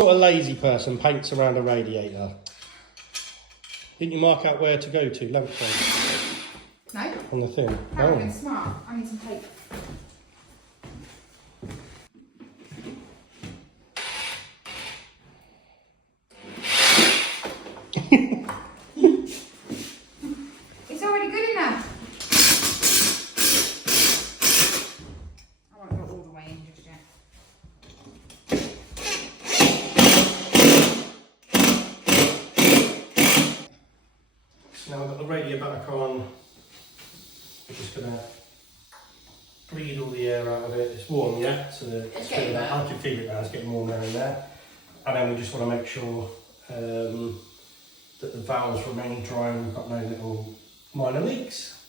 Sort of lazy person paints around a radiator. Didn't you mark out where to go to, lengthwise? No. On the thing? No, it's smart. I need some tape. It's already good enough. I won't go all the way in just yet. So now we've got the radiator back on. We're just going to bleed all the air out of it. It's warm, yeah? So it's getting warm. I can feel it now, it's getting warm there and there. And then we just want to make sure that the valves remain dry and we've got no little minor leaks.